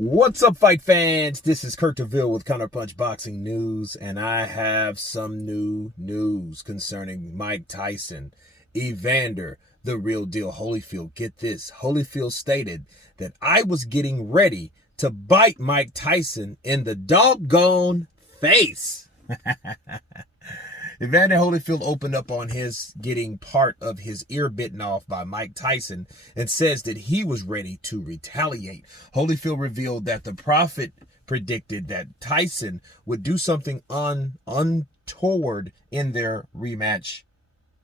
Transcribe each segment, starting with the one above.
What's up, fight fans? This is Kurt DeVille with Counterpunch Boxing News, and I have some new news concerning Mike Tyson, Evander, the real deal Holyfield. Get this, Holyfield stated that I was getting ready to bite Mike Tyson in the doggone face. Evander Holyfield opened up on his getting part of his ear bitten off by Mike Tyson and says that he was ready to retaliate. Holyfield revealed that the prophet predicted that Tyson would do something untoward in their rematch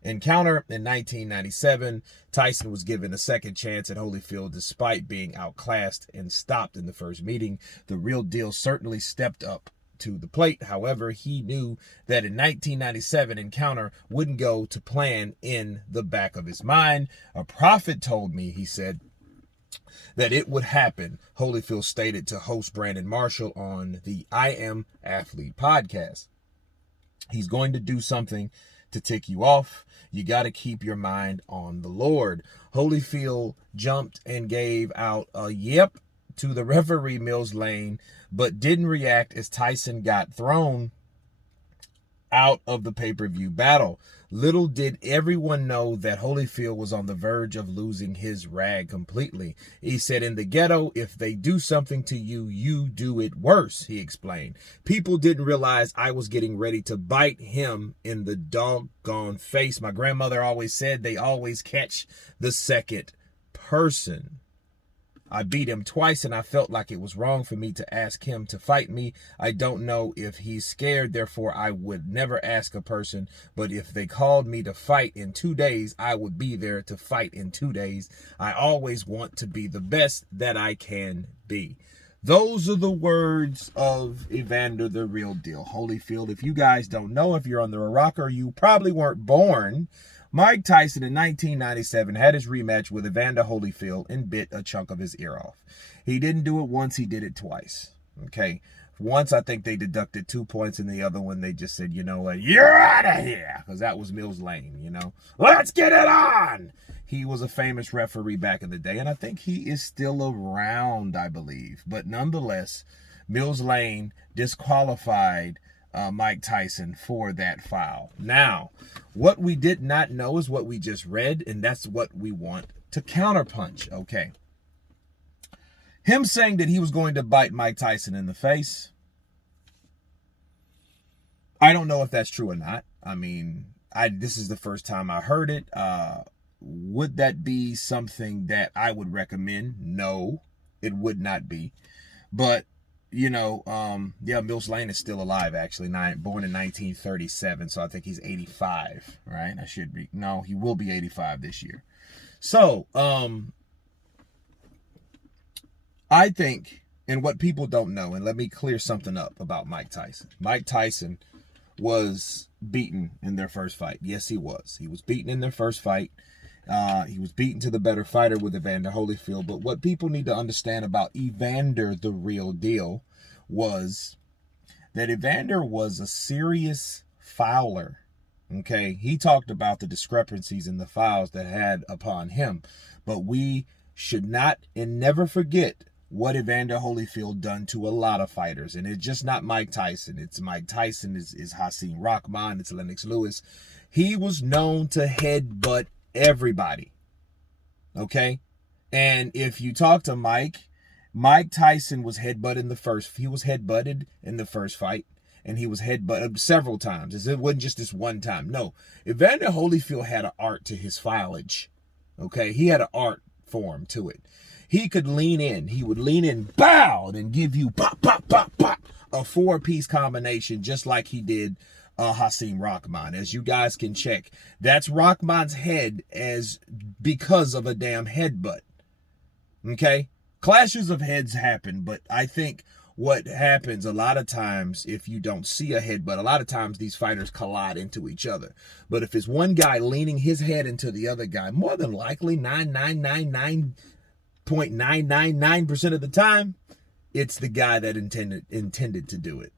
encounter in 1997. Tyson was given a second chance at Holyfield despite being outclassed and stopped in the first meeting. The real deal certainly stepped up to the plate. However, he knew that in 1997 encounter wouldn't go to plan in the back of his mind. A prophet told me, he said, that it would happen. Holyfield stated to host Brandon Marshall on the I Am Athlete podcast. He's going to do something to tick you off. You got to keep your mind on the Lord. Holyfield jumped and gave out a yep to the referee Mills Lane, but didn't react as Tyson got thrown out of the pay-per-view battle. Little did everyone know that Holyfield was on the verge of losing his rag completely. He said, in the ghetto, if they do something to you, you do it worse, he explained. People didn't realize I was getting ready to bite him in the doggone face. My grandmother always said they always catch the second person. I beat him twice, and I felt like it was wrong for me to ask him to fight me. I don't know if he's scared, therefore I would never ask a person. But if they called me to fight in 2 days, I would be there to fight in 2 days. I always want to be the best that I can be. Those are the words of Evander, the real deal Holyfield. If you guys don't know, if you're on the rocker, you probably weren't born. Mike Tyson in 1997 had his rematch with Evander Holyfield and bit a chunk of his ear off. He didn't do it once, he did it twice. Okay. Once I think they deducted 2 points, and the other one they just said, you know what, you're out of here. Because that was Mills Lane, you know. Let's get it on. He was a famous referee back in the day, and I think he is still around, I believe. But nonetheless, Mills Lane disqualified Mike Tyson for that foul. Now, what we did not know is what we just read, and that's what we want to counterpunch, okay? Him saying that he was going to bite Mike Tyson in the face, I don't know if that's true or not. I mean, this is the first time I heard it. Would that be something that I would recommend? No, it would not be. But you know, yeah, Mills Lane is still alive, actually. Born in 1937, so I think he's 85, right? I should be. No, he will be 85 this year. So, I think, and what people don't know, and let me clear something up about Mike Tyson. Mike Tyson was beaten in their first fight. Yes, he was. He was beaten in their first fight. He was beaten to the better fighter with Evander Holyfield. But what people need to understand about Evander, the real deal, was that Evander was a serious fouler. Okay, he talked about the discrepancies in the fouls that had upon him. But we should not and never forget what Evander Holyfield done to a lot of fighters. And it's just not Mike Tyson. It's Mike Tyson, is Hasim Rahman, it's Lennox Lewis. He was known to headbutt everybody. Okay? And if you talk to Mike Tyson was headbutted in the first. He was headbutted in the first fight. And he was headbutted several times. It wasn't just this one time. No. Evander Holyfield had an art to his filage. Okay? He had an art form to it. He could lean in. He would lean in, bow, and give you pop, pop, pop, pop. A 4-piece combination just like he did Hasim Rahman. As you guys can check, that's Rahman's head because of a damn headbutt. Okay? Clashes of heads happen, but I think what happens a lot of times, if you don't see a headbutt, a lot of times these fighters collide into each other. But if it's one guy leaning his head into the other guy, more than likely 99.999% of the time, it's the guy that intended to do it.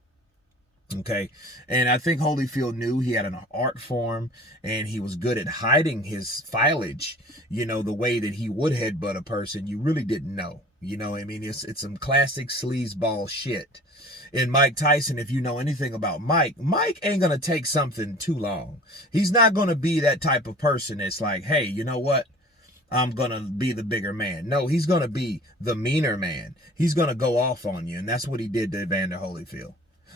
Okay, and I think Holyfield knew he had an art form, and he was good at hiding his filage. You know, the way that he would headbutt a person, you really didn't know. You know what I mean? It's some classic sleazeball shit. And Mike Tyson, if you know anything about Mike ain't going to take something too long. He's not going to be that type of person that's like, hey, you know what? I'm going to be the bigger man. No, he's going to be the meaner man. He's going to go off on you. And that's what he did to Evander Holyfield.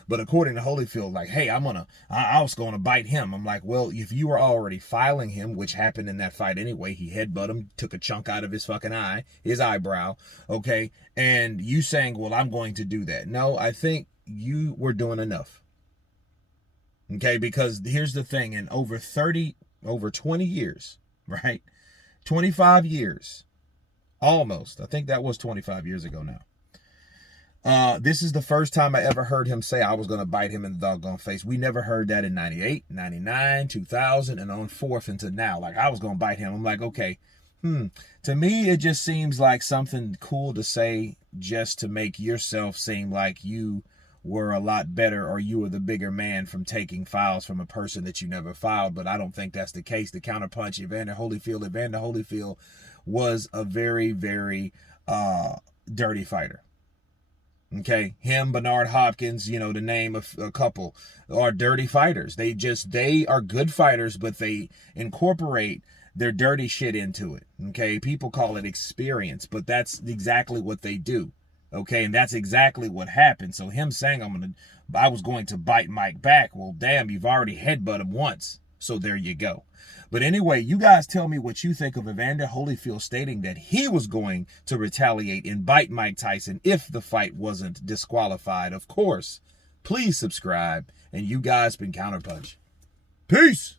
But according to Holyfield, like, hey, I was going to bite him. I'm like, well, if you were already filing him, which happened in that fight anyway, he headbutted him, took a chunk out of his fucking eye, his eyebrow, okay? And you saying, well, I'm going to do that. No, I think you were doing enough. Okay, because here's the thing, in over 20 years, right? 25 years, almost. I think that was 25 years ago now. This is the first time I ever heard him say I was going to bite him in the doggone face. We never heard that in 98, 99, 2000, and on forth into now. Like, I was going to bite him. I'm like, okay, To me, it just seems like something cool to say just to make yourself seem like you were a lot better or you were the bigger man from taking files from a person that you never filed. But I don't think that's the case. The Counterpunch, Evander Holyfield was a very, very dirty fighter. Okay, him, Bernard Hopkins, you know, to name a couple, are dirty fighters. They are good fighters, but they incorporate their dirty shit into it. Okay, people call it experience, but that's exactly what they do. Okay, and that's exactly what happened. So him saying I was going to bite Mike back, well, damn, you've already headbutted him once. So there you go. But anyway, you guys tell me what you think of Evander Holyfield stating that he was going to retaliate and bite Mike Tyson if the fight wasn't disqualified. Of course, please subscribe. And you guys been Counterpunch. Peace.